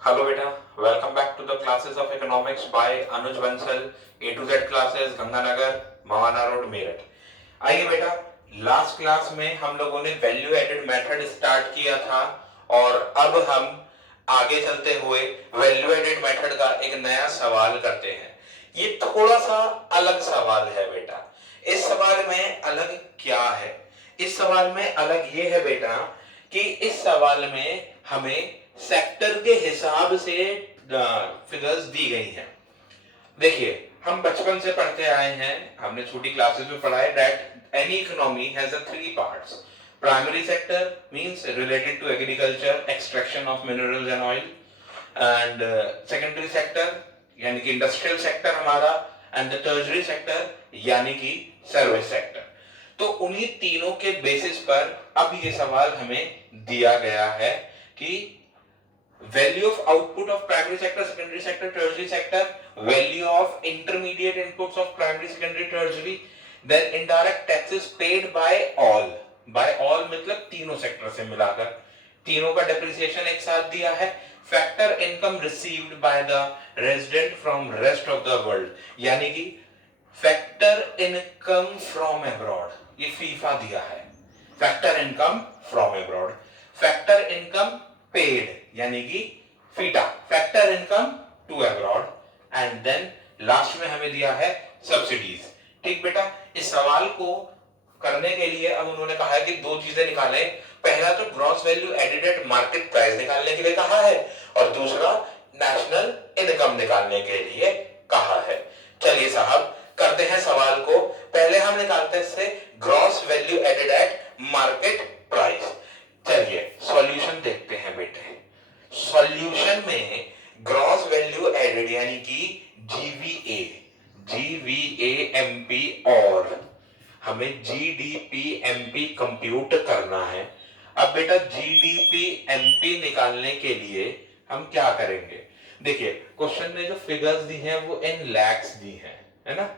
Hello बेटा, welcome back to the classes of economics by Anuj Bansal, A to Z classes, Ganganagar, Mawana road, Meerut. आइए बेटा, last class में हम लोगों ने वैल्यू एडेड मेथड स्टार्ट किया था और अब हम आगे चलते हुए वैल्यू एडेड मेथड का एक नया सवाल करते हैं। ये थोड़ा सा अलग सवाल है बेटा। इस सवाल में अलग क्या है? इस सवाल में अलग ये है बेटा कि इस सवाल में हमें सेक्टर के हिसाब से फिगर्स दी गई हैं। देखिए, हम बचपन से पढ़ते आए हैं, हमने छोटी क्लासेस में पढ़ा है that any economy has a three parts. Primary sector means related to agriculture, extraction of minerals and oil, and secondary sector यानी कि इंडस्ट्रियल सेक्टर हमारा, एंड द टर्शरी सेक्टर यानी कि सर्विस सेक्टर। तो उन्हीं तीनों के बेसिस पर अब ये सवाल हमें दिया गया है कि value of output of primary sector, secondary sector, tertiary sector, value of intermediate inputs of primary, secondary, tertiary, then indirect taxes paid by all मतलब तीनों सेक्टर से मिलाकर तीनों का डेप्रिसिएशन एक साथ दिया है। Factor income received by the resident from rest of the world यानी कि फैक्टर इनकम फ्रॉम अब्रॉड, ये फीफा दिया है। Factor income from abroad, factor income paid यानी कि FITA, factor income to abroad, and then last में हमें दिया है सब्सिडीज। ठीक बेटा, इस सवाल को करने के लिए अब उन्होंने कहा है कि दो चीजें निकालें। पहला तो gross value added at market price निकालने के लिए कहा है और दूसरा नेशनल इनकम निकालने के लिए कहा है। चलिए साहब, करते हैं सवाल को। पहले हम निकालते हैं इससे gross value added at market price. चलिए सॉल्यूशन देखते हैं बेटे। सॉल्यूशन में ग्रॉस वैल्यू एडेड यानी कि जीवीए, जीवीएएमपी और हमें जीडीपीएमपी कंप्यूट करना है। अब बेटा जीडीपीएमपी निकालने के लिए हम क्या करेंगे? देखिए, क्वेश्चन में जो फिगर्स दी हैं वो इन लैक्स दी हैं, है ना,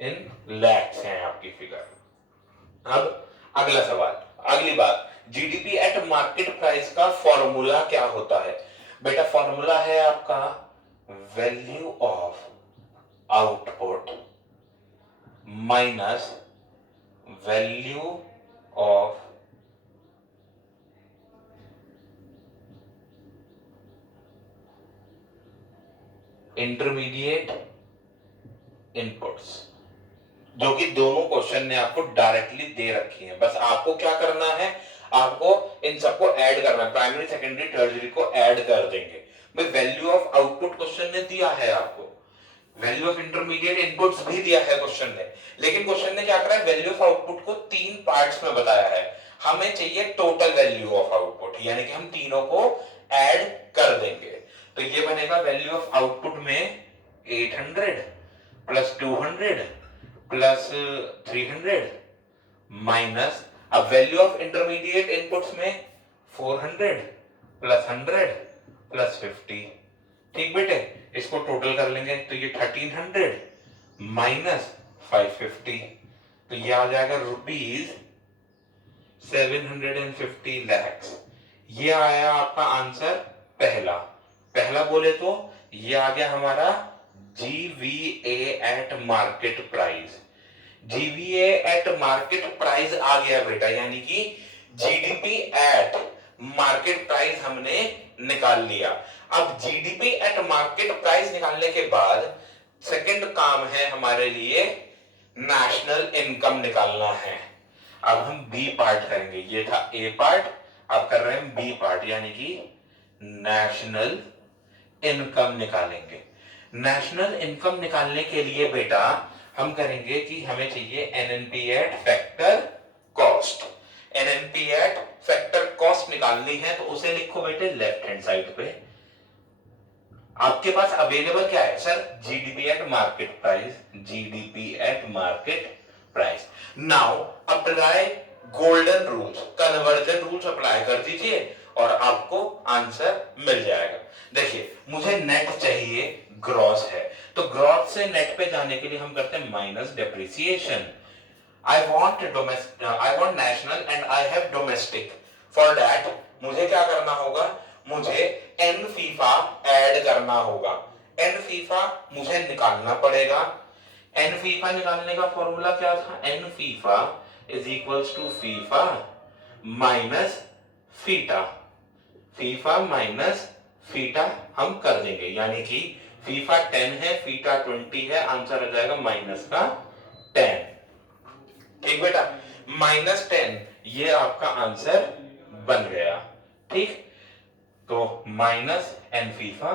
इन लैक्स हैं आपकी फिगर। अब अगला सवाल, अगली बात, जीडीपी एट मार्केट प्राइस का फॉर्मूला क्या होता है? बेटा फॉर्मूला है आपका value of output minus value of intermediate inputs, जो कि दोनों क्वेश्चन ने आपको डायरेक्टली दे रखी है। बस आपको क्या करना है, आपको इन सबको ऐड करना है, प्राइमरी सेकेंडरी टर्शरी को ऐड कर देंगे। भाई वैल्यू ऑफ आउटपुट क्वेश्चन ने दिया है आपको, वैल्यू ऑफ इंटरमीडिएट इनपुट्स भी दिया है क्वेश्चन ने, लेकिन क्वेश्चन ने क्या करा है, वैल्यू ऑफ आउटपुट को तीन पार्ट्स में बताया है। हमें चाहिए टोटल वैल्यू ऑफ आउटपुट, यानी कि हम तीनों को ऐड कर देंगे। तो ये बनेगा वैल्यू ऑफ आउटपुट में 800 प्लस 200 प्लस 300 माइनस, अब वैल्यू ऑफ इंटरमीडिएट इनपुट्स में 400 प्लस 100 प्लस 50। ठीक बेटे, इसको टोटल कर लेंगे तो ये 1300 माइनस 550, तो ये आ जाएगा रुपीज 750 लैक्स। ये आया आपका आंसर पहला। पहला बोले तो ये आ गया हमारा GVA at market price. GVA at market price आ गया बेटा, यानी कि जीडीपी एट मार्केट प्राइस हमने निकाल लिया। अब जीडीपी एट मार्केट प्राइस निकालने के बाद सेकंड काम है हमारे लिए नेशनल इनकम निकालना है। अब हम बी पार्ट करेंगे, ये था ए पार्ट, अब कर रहे हैं बी पार्ट यानी कि नेशनल इनकम निकालेंगे। नेशनल इनकम निकालने के लिए बेटा हम करेंगे कि हमें चाहिए NNP eight factor cost. NNP eight factor cost निकालनी है तो उसे लिखो बेटे लेफ्ट हैंड साइड पे। आपके पास अवेलेबल क्या है sir? GDP at market price, GDP at market price. Now apply golden rules, conversion rules apply कर दीजिए और आपको आंसर मिल जाएगा। देखिए, मुझे नेट चाहिए, ग्रॉस है, तो ग्रॉस से नेट पे जाने के लिए हम करते हैं minus depreciation. I want national and I have domestic. For that मुझे क्या करना होगा, मुझे n फीफा करना होगा। एन फीफा मुझे निकालना पड़ेगा। एन फीफा निकालने का फॉर्मूला क्या था? N FIFA is equals to FIFA minus FITA. FIFA minus FITA हम कर देंगे, यानी कि फीफा 10 है, फीटा 20 है, आंसर आ जाएगा माइनस का 10। ठीक बेटा, -10 ये आपका आंसर बन गया। ठीक, तो माइनस एन फीफा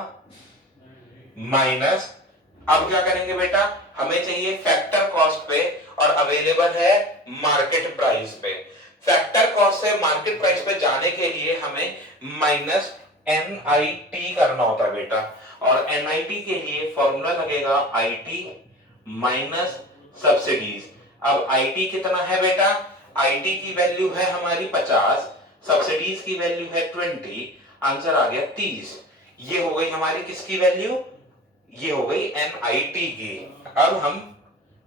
माइनस, अब क्या करेंगे बेटा, हमें चाहिए फैक्टर कॉस्ट पे और अवेलेबल है मार्केट प्राइस पे। फैक्टर कॉस्ट से मार्केट प्राइस पे जाने के लिए हमें माइनस NIT करना होता है बेटा, और NIT के लिए फॉर्मूला लगेगा IT माइनस सब्सिडीज। अब IT कितना है बेटा? IT की वैल्यू है हमारी 50, सब्सिडीज की वैल्यू है 20, आंसर आ गया 30। ये हो गई हमारी किसकी वैल्यू? ये हो गई NIT की। अब हम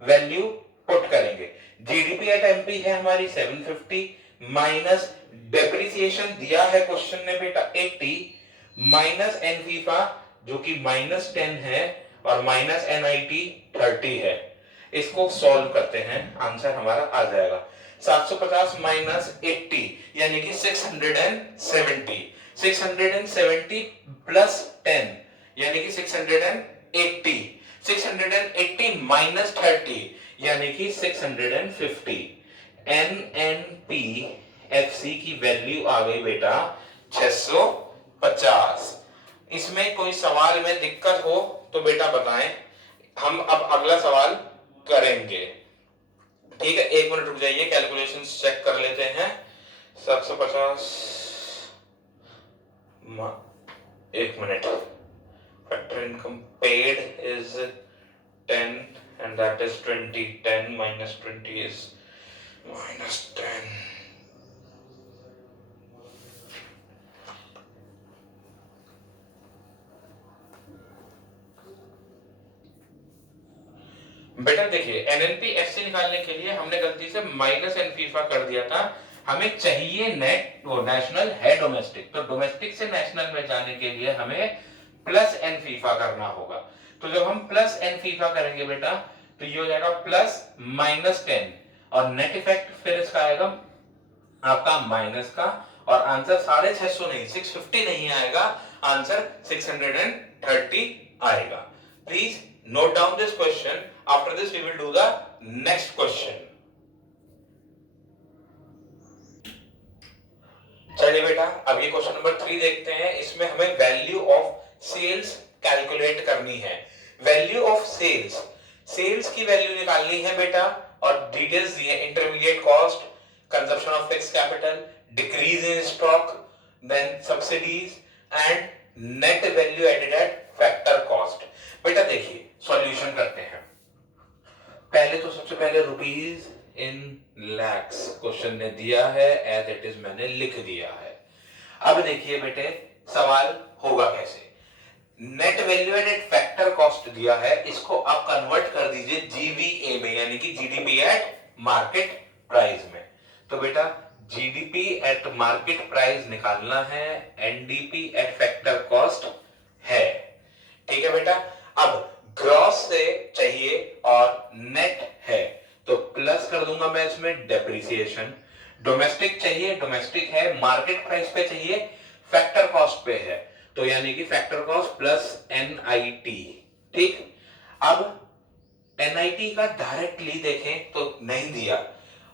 वैल्यू पुट करेंगे। जीडीपी एट एमपी है हमारी 750 माइनस डेप्रिसिएशन दिया है क्वेश्चन ने बेटा 80 माइनस एन फीफा जो कि -10 है और माइनस NIT 30 है। इसको सॉल्व करते हैं, आंसर हमारा आ जाएगा 750 माइनस 80 यानी कि 670। 670 प्लस 10 यानी कि 680। 680 माइनस 30 यानी कि 650। NNPFC की वैल्यू आ गई बेटा 650। इसमें कोई सवाल में दिक्कत हो तो बेटा बताएं, हम अब अगला सवाल करेंगे। ठीक है, एक मिनट रुक जाइए, कैलकुलेशंस चेक कर लेते हैं। 750 एक minute, factor income paid is 10 and that is 20. 10 minus 20 is -10. बेटा देखिए, NNPFC निकालने के लिए हमने गलती से माइनस एन फीफा कर दिया था। हमें चाहिए नेट, वो नेशनल है डोमेस्टिक, तो डोमेस्टिक से नेशनल में जाने के लिए हमें प्लस एन फीफा करना होगा। तो जब हम प्लस एन फीफा करेंगे बेटा तो ये हो जाएगा प्लस -10 और नेट इफेक्ट फिर इसका आएगा आपका माइनस का, और आंसर 650 नहीं 650 नहीं आएगा, आंसर 630 आएगा। Please note down this question. After this we will do the next question. चलिए बेटा, अब ये क्वेश्चन नंबर 3 देखते हैं। इसमें हमें वैल्यू ऑफ सेल्स कैलकुलेट करनी है। वैल्यू ऑफ सेल्स, सेल्स की वैल्यू निकालनी है बेटा, और डिटेल्स दिए intermediate cost, consumption of fixed capital, decrease in stock, then subsidies and net value added at factor cost. बेटा देखिए, सॉल्यूशन करते हैं। पहले तो सबसे पहले रुपीज इन लैक्स क्वेश्चन ने दिया है, एज इट इज मैंने लिख दिया है। अब देखिए बेटे, सवाल होगा कैसे। Net value added factor cost दिया है, इसको आप कन्वर्ट कर दीजिए GVA में, यानी कि जीडीपी एट मार्केट प्राइस में। तो बेटा जीडीपी एट मार्केट प्राइस निकालना है, एनडीपी एट फैक्टर कॉस्ट है। ठीक है बेटा, अब ग्रॉस से चाहिए और नेट है, तो प्लस कर दूंगा मैं इसमें डेप्रिसिएशन। डोमेस्टिक चाहिए, डोमेस्टिक है, मार्केट प्राइस पे चाहिए, फैक्टर कॉस्ट पे है, तो यानी कि फैक्टर कॉस्ट प्लस NIT। ठीक, अब NIT का डायरेक्टली देखें तो नहीं दिया,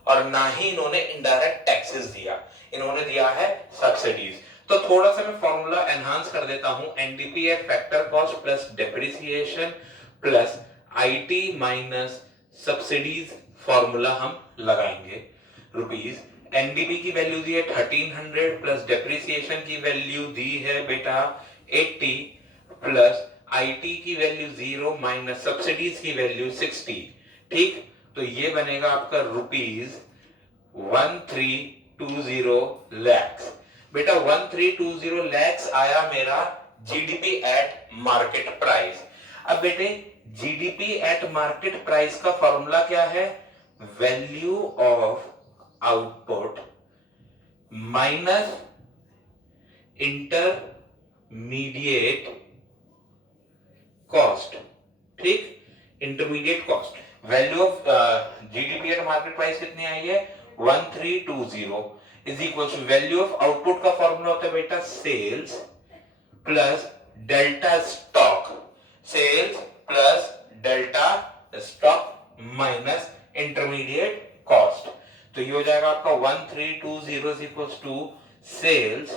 और ना ही इन्होंने इनडायरेक्ट टैक्सेस दिया, इन्होंने दिया है सब्सिडीज। तो थोड़ा सा मैं फॉर्मूला एनहांस कर देता हूं, NDP at factor cost plus depreciation plus IT minus subsidies, formula हम लगाएंगे। रुपीज, एनडीपी की वैल्यू दी है 1300 प्लस डेप्रिसिएशन की वैल्यू दी है बेटा 80 प्लस IT की वैल्यू 0 माइनस सब्सिडीज की वैल्यू 60। ठीक, तो ये बनेगा आपका रुपीज 1320 लैक्स। बेटा 1320 लैक्स आया मेरा जीडीपी एट मार्केट प्राइस। अब बेटे जीडीपी एट मार्केट प्राइस का फॉर्मूला क्या है? Value of output minus intermediate cost, ठीक, intermediate cost. Value of GDP at market price कितनी आई है 1320 is equal to value of output का फॉर्मूला होता है बेटा sales plus delta stock, sales plus delta stock minus intermediate cost. तो ये हो जाएगा आपका 1320 इक्वल्स टू सेल्स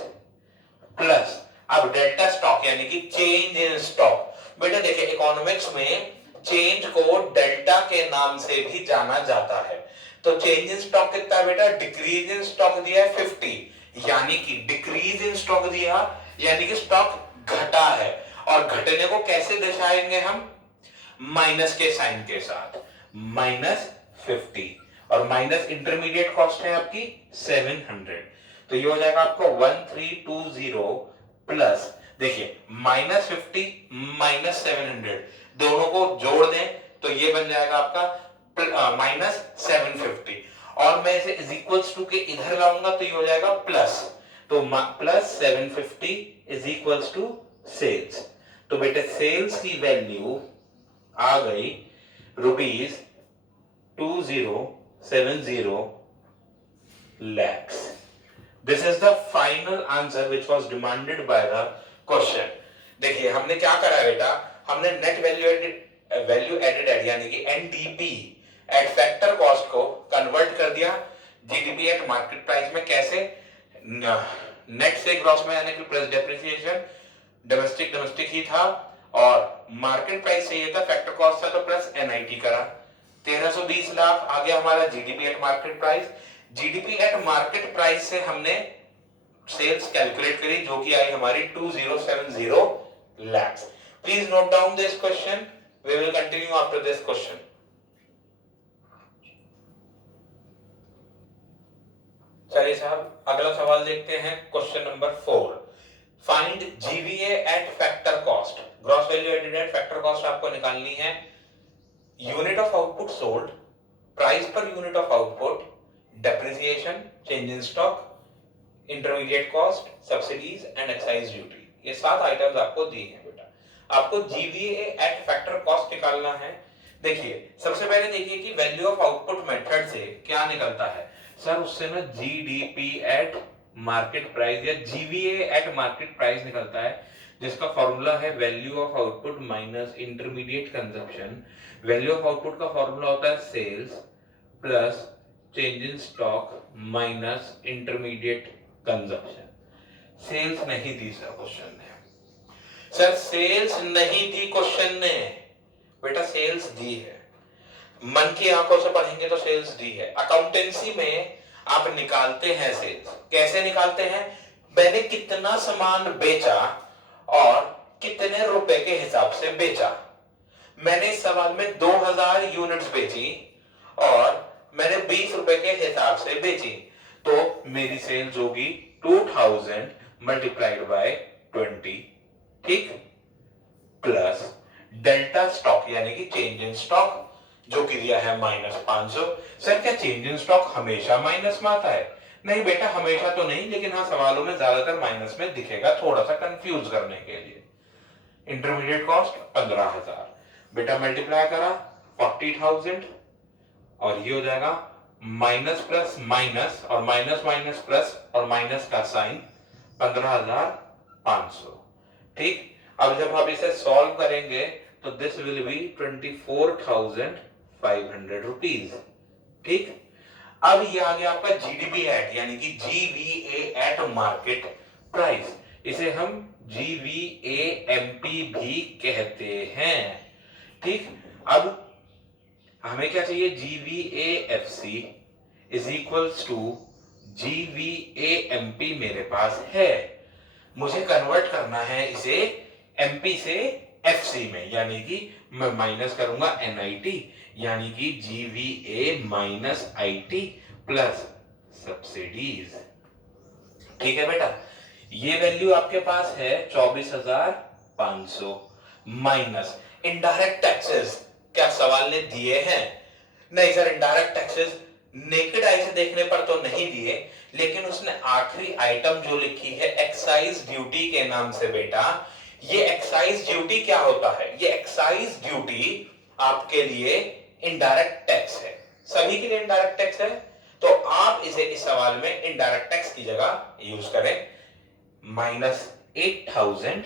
प्लस अब डेल्टा स्टॉक यानी कि चेंज इन स्टॉक। बेटा देखिए इकोनॉमिक्स में चेंज को डेल्टा के नाम से भी जाना जाता है। तो चेंज इन स्टॉक कितना है बेटा, डिक्रीज इन स्टॉक दिया है 50, यानी कि डिक्रीज इन स्टॉक दिया यानी कि स्टॉक घटा है, और घटने को कैसे दर्शाएंगे हम, माइनस के साइन के साथ, -50, और माइनस इंटरमीडिएट कॉस्ट है आपकी 700। तो ये हो जाएगा आपको 1320 प्लस देखिए -50 -700 दोनों को जोड़ दें तो ये बन जाएगा आपका -750, और मैं इसे इज इक्वल्स टू के इधर लाऊंगा तो ये हो जाएगा प्लस, तो +750 इज इक्वल्स टू सेल्स। तो बेटे सेल्स की वैल्यू आ गई ₹2070 lakhs. This is the final answer which was demanded by the question. देखिए हमने क्या करा बेटा, हमने नेट वैल्यू एडेड यानी कि एनडीपी एट फैक्टर कॉस्ट को कन्वर्ट कर दिया जीडीपी एट मार्केट प्राइस में। कैसे, नेट से ग्रॉस में यानी कि प्लस डेप्रिसिएशन, डोमेस्टिक ही था, और मार्केट प्राइस चाहिए था, फैक्टर कॉस्ट था तो प्लस एनआईटी करा, 1320 लाख आ गया हमारा GDP at market price. GDP at market price से हमने सेल्स कैलकुलेट करी जो कि आई हमारी 2070 lakhs. Please note down this question. We will continue after this question. चलिए साहब अगला सवाल देखते हैं, question number 4। Find GVA at factor cost, gross value added at factor cost आपको निकालनी है। Unit of output sold, price per unit of output, depreciation, change in stock, intermediate cost, subsidies and excise duty, ये 7 items आपको दिए हैं बेटा। आपको GVA at factor cost निकालना है। देखिए सबसे पहले देखिए कि वैल्यू ऑफ आउटपुट मेथड से क्या निकलता है सर, उससे ना जीडीपी एट मार्केट प्राइस या जीवीए एट मार्केट प्राइस निकलता है, जिसका फॉर्मूला है value of output minus intermediate consumption. Value of output का फॉर्मूला होता है sales plus change in stock minus intermediate consumption. Sales नहीं दी सर क्वेश्चन ने, सर सेल्स नहीं दी क्वेश्चन ने, बेटा सेल्स दी है, मन की आंखों से पढ़ेंगे तो सेल्स दी है। अकाउंटेंसी में आप निकालते हैं सेल्स, कैसे निकालते हैं, मैंने कितना सामान बेचा और कितने रुपए के हिसाब से बेचा। मैंने इस सवाल में 2000 यूनिट्स बेची और मैंने 20 रुपए के हिसाब से बेची, तो मेरी सेल्स होगी 2000 मल्टीप्लाइड बाय 20, ठीक, प्लस डेल्टा स्टॉक यानी कि चेंज इन स्टॉक जो कि दिया है -500। सर क्या चेंज इन स्टॉक हमेशा माइनस में आता है? नहीं बेटा हमेशा तो नहीं, लेकिन हाँ सवालों में ज्यादातर माइनस में दिखेगा, थोड़ा सा कंफ्यूज करने के लिए। इंटरमीडिएट कॉस्ट 15000, बेटा मल्टीप्लाई करा 40,000 और ये हो जाएगा माइनस प्लस माइनस और माइनस माइनस प्लस और माइनस का साइन 15,500, ठीक। अब जब आप इसे सॉल्व करेंगे तो दिस विल बी 24,500 रुपीज, ठीक। अब ये आ गया आपका जीडीपी एट यानी कि जीवीए एट मार्केट प्राइस, इसे हम जीवीएएमपी भी कहते हैं, ठीक। अब हमें क्या चाहिए, जीवीएएफसी इज इक्वल्स टू जीवीएएमपी मेरे पास है, मुझे कन्वर्ट करना है इसे एमपी से एफसी में, यानी कि मैं माइनस करूंगा एनआईटी यानी कि GVA minus IT plus subsidies, ठीक है बेटा। ये वैल्यू आपके पास है 24,500 माइनस इनडायरेक्ट टैक्सेस, क्या सवाल ने दिए हैं? नहीं sir indirect taxes naked eye से देखने पर तो नहीं दिए, लेकिन उसने आखिरी आइटम जो लिखी है एक्साइज ड्यूटी के नाम से बेटा, ये एक्साइज ड्यूटी क्या होता है? ये एक्साइज ड्यूटी आपके लिए इनडायरेक्ट टैक्स है, सभी के लिए इनडायरेक्ट टैक्स है। तो आप इसे इस सवाल में इनडायरेक्ट टैक्स की जगह यूज करें, -8,000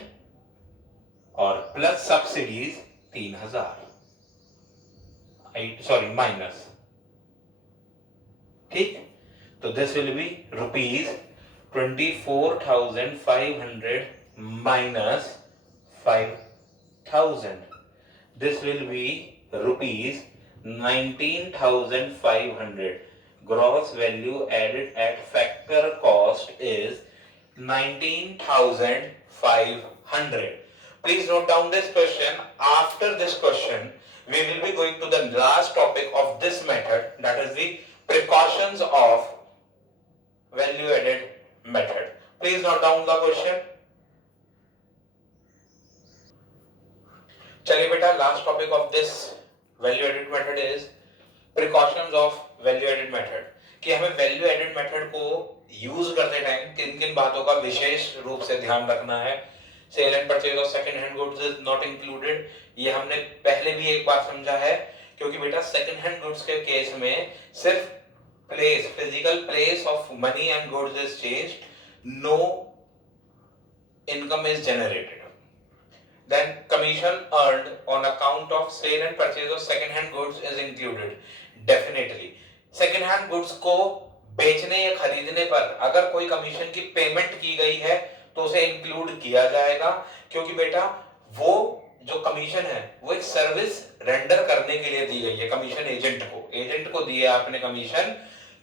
और प्लस सब्सिडीज 3,000, सॉरी माइनस, ठीक। तो this will be ₹24,500 minus 5,000. This will be ₹19,500. Gross value added at factor cost is 19,500. Please note down this question. After this question, we will be going to the last topic of this method, that is the precautions of value added method. Please note down the question. चलिए बेटा, last topic of this value added method is precautions of value added method, कि हमें value added method को use करते time किन किन बातों का विशेष रूप से ध्यान रखना है। Sale and purchase of second hand goods is not included, ये हमने पहले भी एक बार समझा है, क्योंकि बेटा सेकंड हैंड गुड्स के केस में सिर्फ place, physical place of money and goods is changed, no income is generated. Then commission earned on account of sale and purchase of second hand goods is included. Definitely second hand goods को बेचने या खरीदने पर अगर कोई commission की payment की गई है तो उसे इंक्लूड किया जाएगा, क्योंकि बेटा वो जो कमीशन है वो एक सर्विस रेंडर करने के लिए दी गई है। कमीशन एजेंट को दी है आपने कमीशन,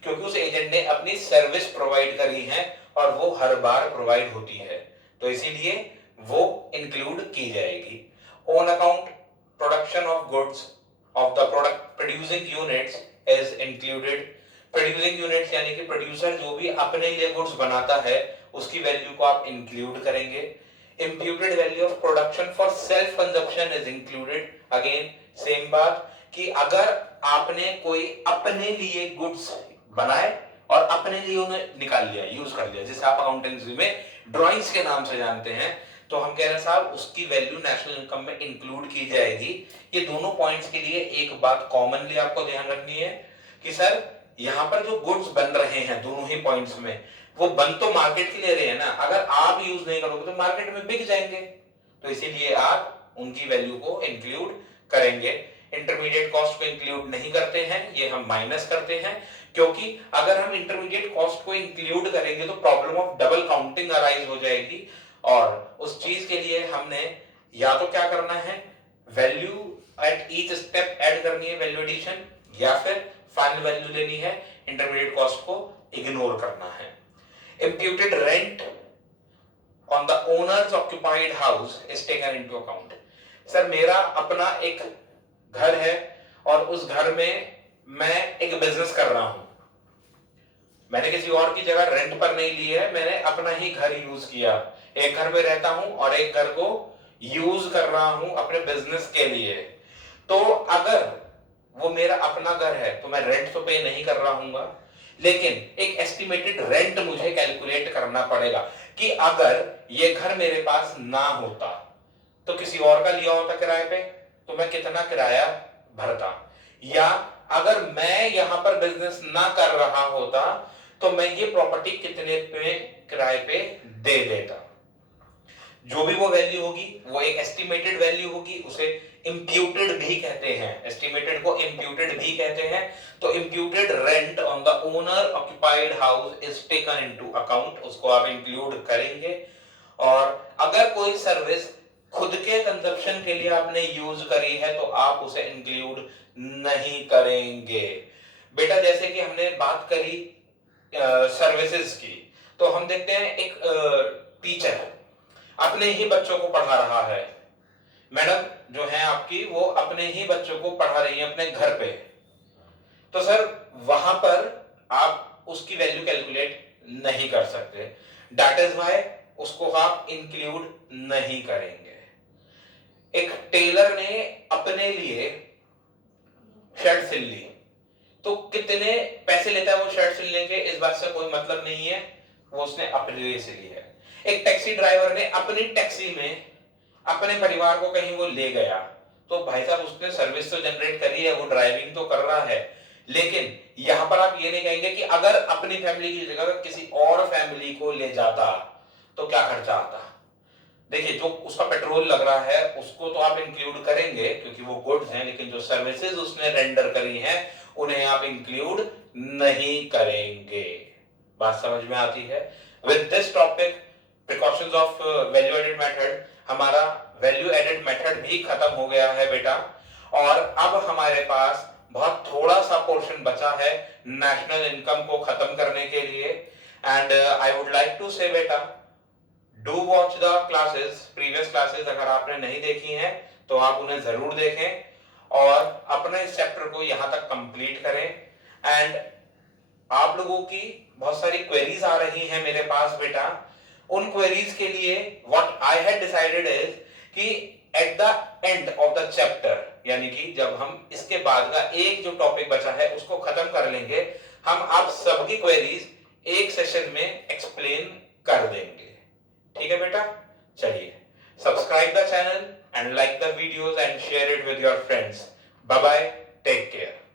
क्योंकि उस एजेंट ने अपनी सर्विस प्रोवाइड करी है और वो हर बार प्रोवाइड होती है, तो इसीलिए वो इंक्लूड की जाएगी। On account production of goods of the product producing units is included. Producing units यानी कि प्रोड्यूसर जो भी अपने लिए गुड्स बनाता है उसकी वैल्यू को आप इंक्लूड करेंगे। Imputed value of production for self consumption is included. Again same बात कि अगर आपने कोई अपने लिए गुड्स बनाए और अपने लिए उन्हें निकाल लिया, यूज कर लिया, जिसे आप अकाउंटेंसी में ड्राइंग्स के नाम से जानते हैं, तो हम कह रहे हैं साहब उसकी वैल्यू नेशनल इनकम में इंक्लूड की जाएगी। ये दोनों पॉइंट्स के लिए एक बात कॉमनली आपको ध्यान रखनी है कि सर यहाँ पर जो गुड्स बन रहे हैं दोनों ही पॉइंट्स में, वो बन तो मार्केट के लिए रहे हैं ना, अगर आप यूज नहीं करोगे तो मार्केट में बिक जाएंगे, तो इसीलिए आप उनकी वैल्यू को इंक्लूड करेंगे। इंटरमीडिएट कॉस्ट को इंक्लूड नहीं करते हैं, ये हम माइनस करते हैं, क्योंकि अगर हम इंटरमीडिएट कॉस्ट को इंक्लूड करेंगे तो problem of double counting arise हो जाएगी, और उस चीज के लिए हमने या तो क्या करना है, value at each step add करनी है, वैल्यू एडिशन, या फिर फाइनल वैल्यू लेनी है, इंटरमीडिएट कॉस्ट को इग्नोर करना है। Imputed rent on the owners occupied house is taken into account. Sir मेरा अपना एक घर है और उस घर में मैं एक बिजनेस कर रहा हूं, मैंने किसी और की जगह रेंट पर नहीं ली है, मैंने अपना ही घर यूज किया, एक घर में रहता हूं और एक घर को यूज कर रहा हूं अपने बिजनेस के लिए। तो अगर वो मेरा अपना घर है तो मैं रेंट तो पे नहीं कर रहा हूंगा, लेकिन एक एस्टिमेटेड रेंट मुझे कैलकुलेट करना पड़ेगा कि अगर ये घर मेरे पास ना होता तो किसी और का लिया होता किराए पे, तो मैं कितना किराया भरता, या अगर मैं यहां पर बिजनेस ना कर रहा होता तो मैं ये प्रॉपर्टी कितने पे किराए पे दे देता। जो भी वो वैल्यू होगी वो एक एस्टिमेटेड वैल्यू होगी, उसे इंप्यूटेड भी कहते हैं, एस्टिमेटेड को इंप्यूटेड भी कहते हैं। तो imputed rent on the owner occupied house is taken into account, उसको आप इंक्लूड करेंगे। और अगर कोई सर्विस खुद के कंजप्शन के लिए आपने यूज करी है तो आप उसे इंक्लूड नहीं करेंगे। बेटा जैसे कि हमने बात करी सर्विसेज की, तो हम देखते हैं एक टीचर अपने ही बच्चों को पढ़ा रहा है, मैडम जो है आपकी वो अपने ही बच्चों को पढ़ा रही है अपने घर पे, तो सर वहां पर आप उसकी वैल्यू कैलकुलेट नहीं कर सकते, दैट इज व्हाई उसको आप इंक्लूड नहीं करेंगे। एक टेलर ने अपने लिए शर्ट सिल ली, तो कितने पैसे लेता है वो शर्ट सिलने के, इस बात से कोई मतलब नहीं है, वो उसने अपने लिए सिली है। एक टैक्सी ड्राइवर ने अपनी टैक्सी में अपने परिवार को कहीं वो ले गया, तो भाई साहब उसने सर्विस तो जनरेट करी है, वो ड्राइविंग तो कर रहा है, लेकिन यहां पर आप ये नहीं कहेंगे कि अगर अपनी फैमिली की जगह किसी और फैमिली को ले जाता तो क्या खर्चा आता। देखिए, जो उसका पेट्रोल लग रहा है उसको तो आप इंक्लूड करेंगे क्योंकि वो गुड्स हैं, लेकिन जो सर्विसेज उसने रेंडर करी हैं उन्हें आप इंक्लूड नहीं करेंगे। बात समझ में आती है। With this topic precautions of value added method, हमारा वैल्यू एडेड मेथड भी खत्म हो गया है बेटा, और अब हमारे पास बहुत थोड़ा सा पोर्शन बचा है नेशनल इनकम को खत्म करने के लिए। And I would like to say बेटा, do watch the classes, previous classes अगर आपने नहीं देखी हैं तो आप उन्हें जरूर देखें और अपने इस चैप्टर को यहां तक कंप्लीट करें। एंड आप लोगों की बहुत सारी क्वेरीज आ रही हैं मेरे पास बेटा, उन क्वेरीज के लिए what I had decided is कि at the end of the chapter, यानी कि जब हम इसके बाद का एक जो टॉपिक बचा है उसको खत्म कर लेंगे, हम आप सबकी क्वेरीज एक सेशन में एक्सप्लेन कर देंगे। ठीक है बेटा, चलिए subscribe the channel and like the videos and share it with your friends. Bye bye, take care.